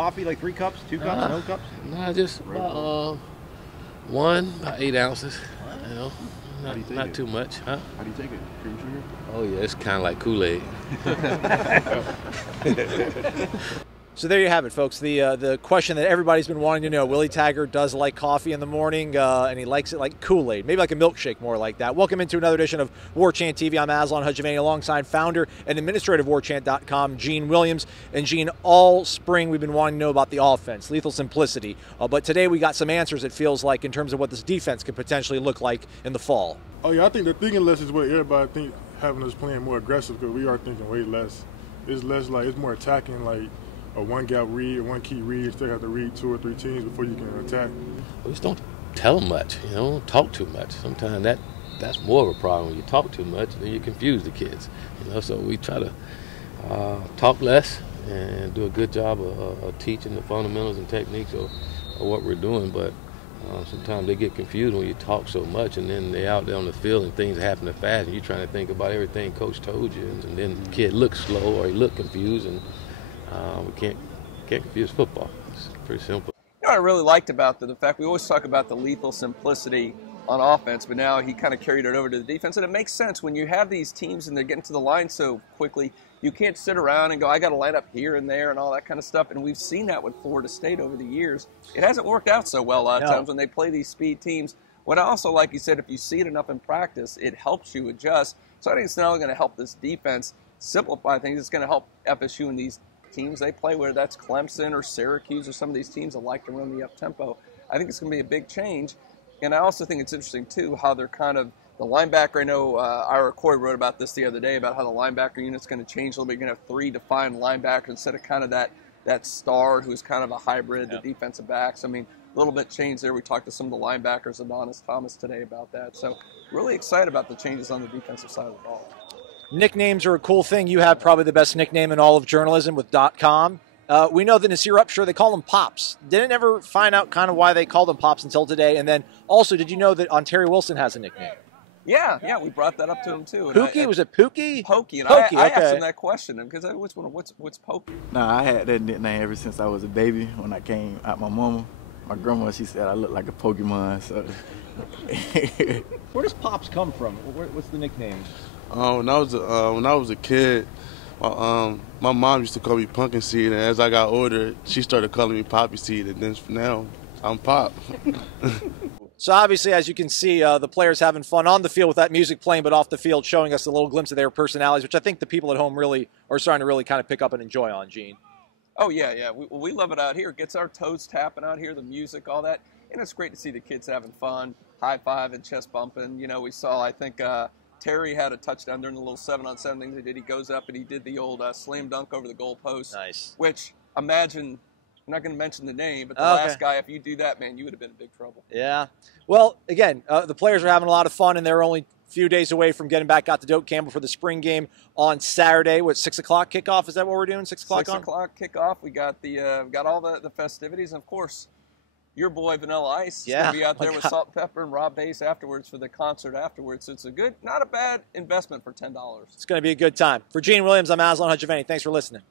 coffee, like 3 cups, 2 cups, no cups? Nah, just about, about 8 ounces. You know, not too much, huh? How do you take it? Cream sugar? Oh yeah, it's kind of like Kool-Aid. So there you have it, folks. The question that everybody's been wanting to know. Willie Taggart does like coffee in the morning, and he likes it like Kool-Aid, maybe like a milkshake, more like that. Welcome into another edition of Warchant TV. I'm Aslan Hajivandi, alongside founder and administrator of Warchant.com, Gene Williams. And Gene, all spring we've been wanting to know about the offense, lethal simplicity. But today we got some answers, it feels like, in terms of what this defense could potentially look like in the fall. Oh yeah, I think the thinking less is what everybody think, having us playing more aggressive, because we are thinking way less. It's less like, it's more attacking, like a one-gap read, a one-key read. You still have to read 2 or 3 teams before you can attack. We just don't tell them much, you know, don't talk too much. Sometimes that's more of a problem. When you talk too much, then you confuse the kids, you know. So we try to talk less and do a good job of teaching the fundamentals and techniques of what we're doing. But sometimes they get confused when you talk so much, and then they're out there on the field and things are happening fast, and you're trying to think about everything coach told you, and then the kid looks slow or he look confused, and we can't confuse football. It's pretty simple. You know what I really liked about the fact we always talk about the lethal simplicity on offense, but now he kind of carried it over to the defense, and it makes sense when you have these teams and they're getting to the line so quickly. You can't sit around and go, I got to line up here and there and all that kind of stuff, and we've seen that with Florida State over the years. It hasn't worked out so well a lot of times when they play these speed teams. What I also, like you said, if you see it enough in practice, it helps you adjust. So I think it's not only going to help this defense simplify things, it's going to help FSU in these teams they play, whether that's Clemson or Syracuse or some of these teams that like to run the up-tempo. I think it's going to be a big change. And I also think it's interesting, too, how they're kind of the linebacker. I know Ira Coy wrote about this the other day, about how the linebacker unit's going to change a little bit. You're going to have 3 defined linebackers instead of kind of that star who's kind of a hybrid, the defensive backs. I mean, a little bit changed there. We talked to some of the linebackers, Adonis Thomas, today about that. So really excited about the changes on the defensive side of the ball. Nicknames are a cool thing. You have probably the best nickname in all of journalism with .com. We know that Naseir Upshur, they call him Pops. Didn't ever find out kind of why they called him Pops until today. And then also, did you know that Ontaria Wilson has a nickname? Yeah, we brought that up to him too. Pokey? Was it Pokey? Pokey. And Pokey, I asked him that question because what's Pokey? Nah, I had that nickname ever since I was a baby. When I came out my mama, my grandma, she said I look like a Pokemon. So. Where does Pops come from? What's the nickname? When I was a kid, my mom used to call me Pumpkin Seed, and as I got older, she started calling me Poppy Seed, and then now I'm Pop. So obviously, as you can see, the players having fun on the field with that music playing, but off the field showing us a little glimpse of their personalities, which I think the people at home really are starting to really kind of pick up and enjoy on, Gene. Oh, yeah. We love it out here. It gets our toes tapping out here, the music, all that. And it's great to see the kids having fun, high-fiving, chest bumping. You know, we saw, I think, Terry had a touchdown during the little 7-on-7 things he did. He goes up and he did the old slam dunk over the goalpost. Nice. Which, imagine, I'm not going to mention the name, but the last guy, if you do that, man, you would have been in big trouble. Yeah. Well, again, the players are having a lot of fun, and they're only a few days away from getting back out to Doak Campbell for the spring game on Saturday. What, 6 o'clock kickoff? Is that what we're doing, 6 o'clock 6 o'clock kickoff. We got got all the festivities, and, of course, your boy Vanilla Ice is going to be out there with Salt and Pepper and Rob Bass afterwards for the concert afterwards. So it's a good, not a bad investment for $10. It's going to be a good time. For Gene Williams, I'm Aslan Hajivandi. Thanks for listening.